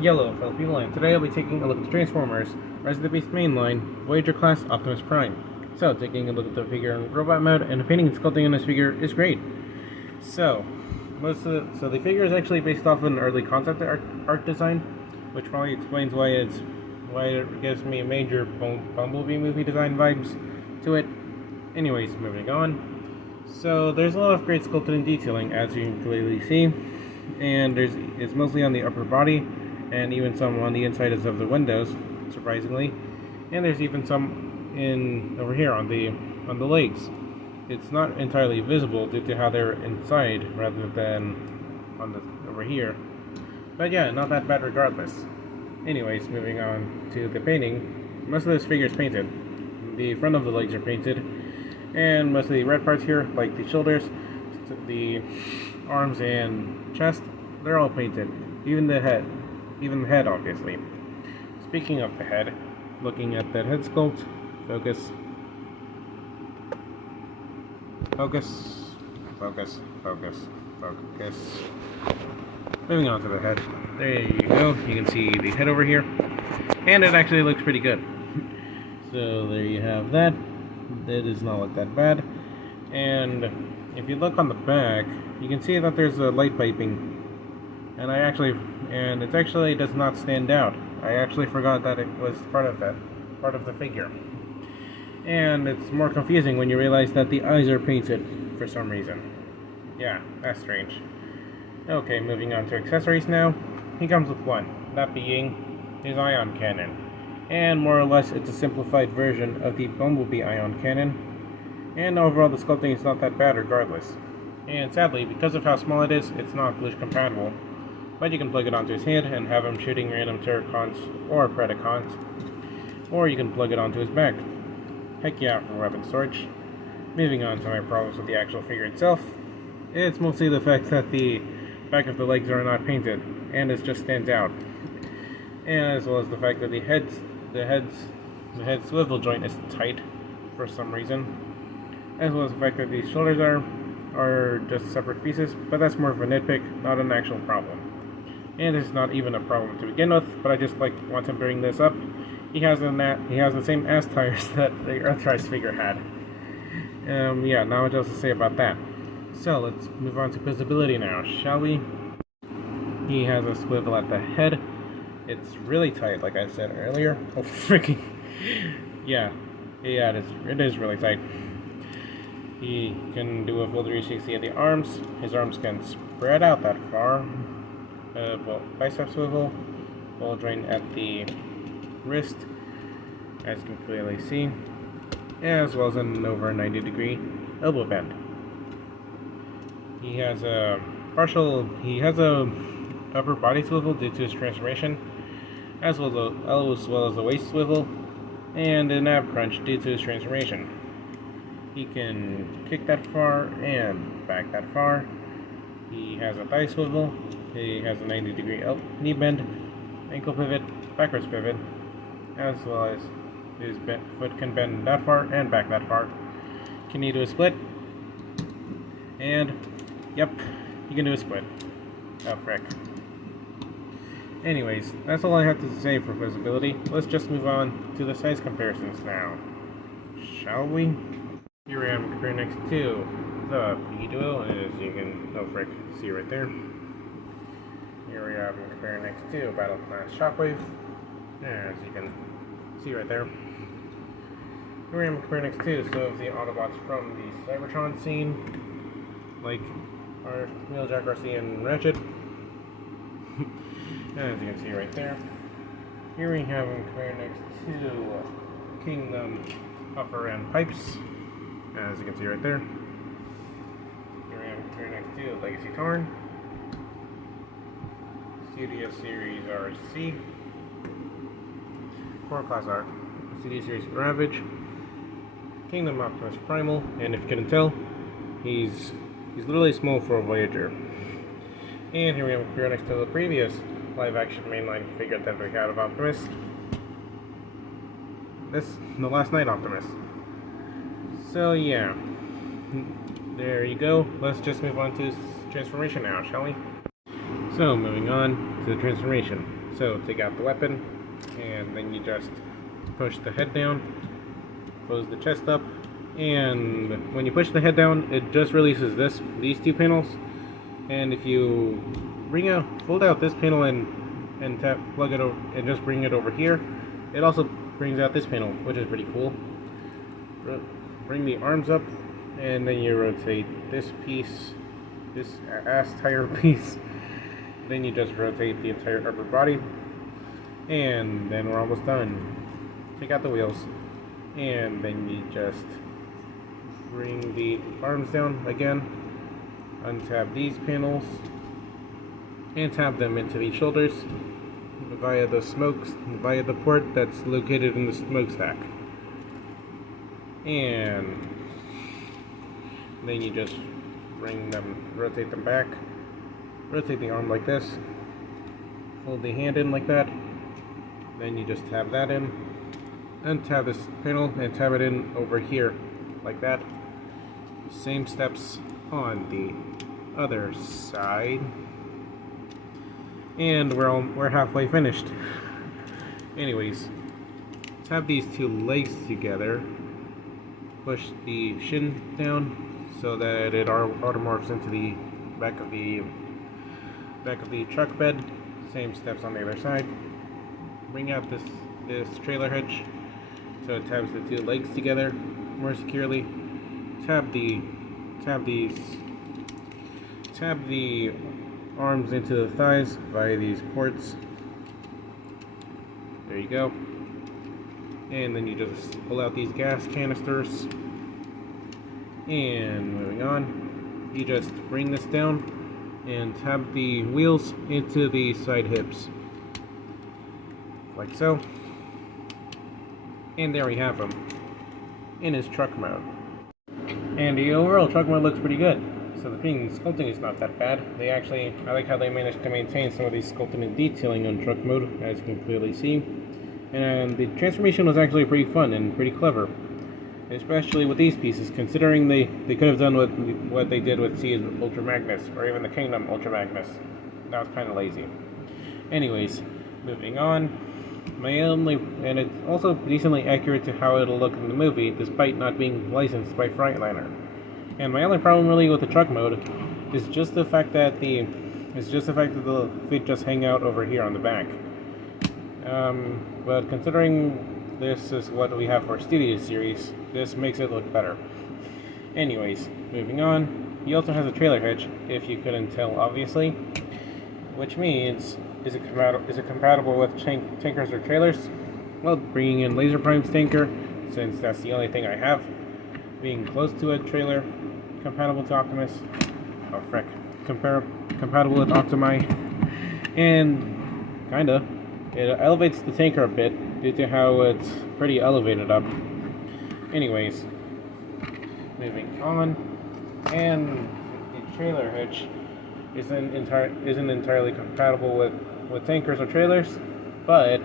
Yellow, fellow people, and today I'll be taking a look at the Transformers Rise of the Beast mainline Voyager class Optimus Prime. So, taking a look at the figure in robot mode, and the painting and sculpting on this figure is great. So, the figure is actually based off of an early concept art design, which probably explains why it gives me a major Bumblebee movie design vibes to it. Anyways, moving on. So there's a lot of great sculpting and detailing, as you can clearly see, and it's mostly on the upper body, and even some on the insides of the windows, surprisingly, and there's even some over here on the legs. It's not entirely visible due to how they're inside rather than over here, but yeah, not that bad regardless. Anyways, moving on to the painting. Most of this figure is painted. The front of the legs are painted, and most of the red parts here, like the shoulders, the arms and chest, they're all painted. Even the head, obviously. Speaking of the head, looking at that head sculpt, focus. Moving on to the head. There you go. You can see the head over here, and it actually looks pretty good. So there you have that. That does not look that bad. And if you look on the back, you can see that there's a light piping, and it actually does not stand out. I actually forgot that it was part of the figure. And it's more confusing when you realize that the eyes are painted for some reason. Yeah, that's strange. Okay, moving on to accessories now. He comes with one, that being his ion cannon. And more or less, it's a simplified version of the Bumblebee ion cannon. And overall, the sculpting is not that bad regardless. And sadly, because of how small it is, it's not glitch compatible. But you can plug it onto his head and have him shooting random Terracons or Predacons. Or you can plug it onto his back. Heck yeah, for weapon storage. Moving on to my problems with the actual figure itself. It's mostly the fact that the back of the legs are not painted, and it just stands out. And as well as the fact that the head swivel joint is tight for some reason. As well as the fact that the shoulders are just separate pieces, but that's more of a nitpick, not an actual problem. And it's not even a problem to begin with, but I just want to bring this up. He has the same ass tires that the Earthrise figure had. Yeah, not much else to say about that. So let's move on to visibility now, shall we? He has a swivel at the head. It's really tight, like I said earlier. Oh, freaking yeah, it is really tight. He can do a full 360 at the arms. His arms can spread out that far. Bicep swivel, ball joint at the wrist, as you can clearly see, as well as an over 90-degree elbow bend. He has a upper body swivel due to his transformation, as well as a waist swivel, and a nav crunch due to his transformation. He can kick that far and back that far. He has a thigh swivel. He has a 90-degree knee bend, ankle pivot, backwards pivot, as well as his foot can bend that far and back that far. Can he do a split? And yep, he can do a split. Oh frick. Anyways, that's all I have to say for visibility. Let's just move on to the size comparisons now, shall we? Here I am comparing next to the P-Duo, as you can, see right there. Here we are comparing next to Battle Class Shockwave, as you can see right there. Here I am comparing next to some of the Autobots from the Cybertron scene, like our Wheeljack, RC, and Ratchet. As you can see right there. Here we have him compared next to Kingdom Upper End Pipes, as you can see right there. Here we have him compared next to Legacy Tarn, Studio Series RC, Core Class Art, Studio Series Ravage, Kingdom Optimus Primal, and if you couldn't tell, he's literally small for a Voyager. And here we have him compared next to the previous live-action mainline figure that we had of Optimus. The Last Night Optimus. So yeah, there you go. Let's just move on to transformation now, shall we? So moving on to the transformation. So take out the weapon, and then you just push the head down, close the chest up, and when you push the head down, it just releases these two panels. And if you fold out this panel and plug it over and just bring it over here, it also brings out this panel, which is pretty cool. Bring the arms up, and then you rotate this piece, this ass tire piece. Then you just rotate the entire upper body, and then we're almost done. Take out the wheels, and then you just bring the arms down again, untab these panels, and tab them into the shoulders via the port that's located in the smokestack. And then you just rotate them back, rotate the arm like this, fold the hand in like that, then you just tab that in, untab this panel and tab it in over here like that. Same steps on the other side, and we're halfway finished. Anyways, tab these two legs together, push the shin down so that it automorphs into the back of the truck bed. Same steps on the other side. Bring out this trailer hitch so it tabs the two legs together more securely. Tab the arms into the thighs via these ports. There you go. And then you just pull out these gas canisters. And moving on, you just bring this down and tab the wheels into the side hips, like so. And there we have him in his truck mode. And the overall truck mode looks pretty good. So the sculpting is not that bad. I like how they managed to maintain some of these sculpting and detailing on truck mode, as you can clearly see. And the transformation was actually pretty fun and pretty clever, especially with these pieces, considering they could have done what they did with Sea's Ultra Magnus, or even the Kingdom Ultra Magnus. That was kind of lazy. Anyways, moving on. And it's also decently accurate to how it'll look in the movie, despite not being licensed by Freightliner. And my only problem really with the truck mode is just the fact that the feet just hang out over here on the back. But considering this is what we have for Studio Series, this makes it look better. Anyways, moving on. He also has a trailer hitch, if you couldn't tell, obviously, which means is it compatible with tankers or trailers? Well, bringing in Laser Prime's tanker, since that's the only thing I have, being close to a trailer, compatible to Optimus. Oh frick, compatible with Optimi, and kinda. It elevates the tanker a bit due to how it's pretty elevated up. Anyways, moving on, and the trailer hitch isn't entirely compatible with tankers or trailers, but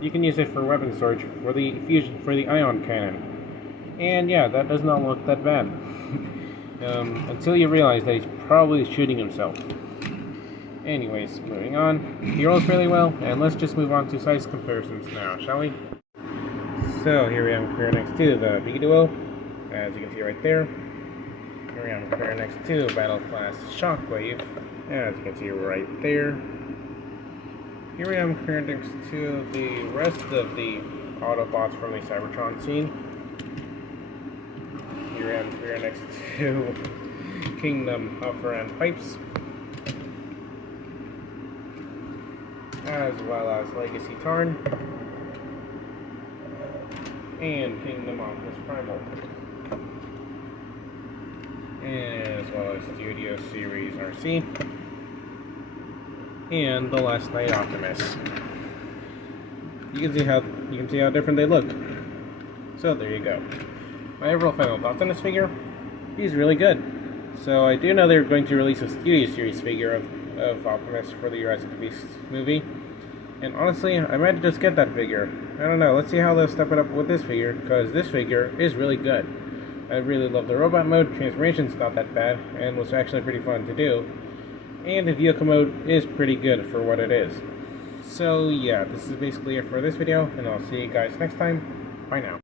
you can use it for weapon storage for the ion cannon. And yeah, that does not look that bad. Until you realize that he's probably shooting himself. Anyways, moving on. He rolls really well, and let's just move on to size comparisons now, shall we? So here we have here next to the B Duo, as you can see right there. Here we have here next to Battle Class Shockwave, as you can see right there. Here we have here next to the rest of the Autobots from the Cybertron scene. Here we have here next to Kingdom Huffer and Pipes, as well as Legacy Tarn and Kingdom Optimus Primal, as well as Studio Series RC and the Last Night Optimus. You can see how different they look. So there you go. My overall final thoughts on this figure: he's really good. So I do know they're going to release a Studio Series figure of Optimus for the Rise of the Beast movie. And honestly, I might just get that figure. I don't know, let's see how they'll step it up with this figure, because this figure is really good. I really love the robot mode. Transformation's not that bad, and was actually pretty fun to do. and the vehicle mode is pretty good for what it is. So yeah, this is basically it for this video, and I'll see you guys next time. Bye now.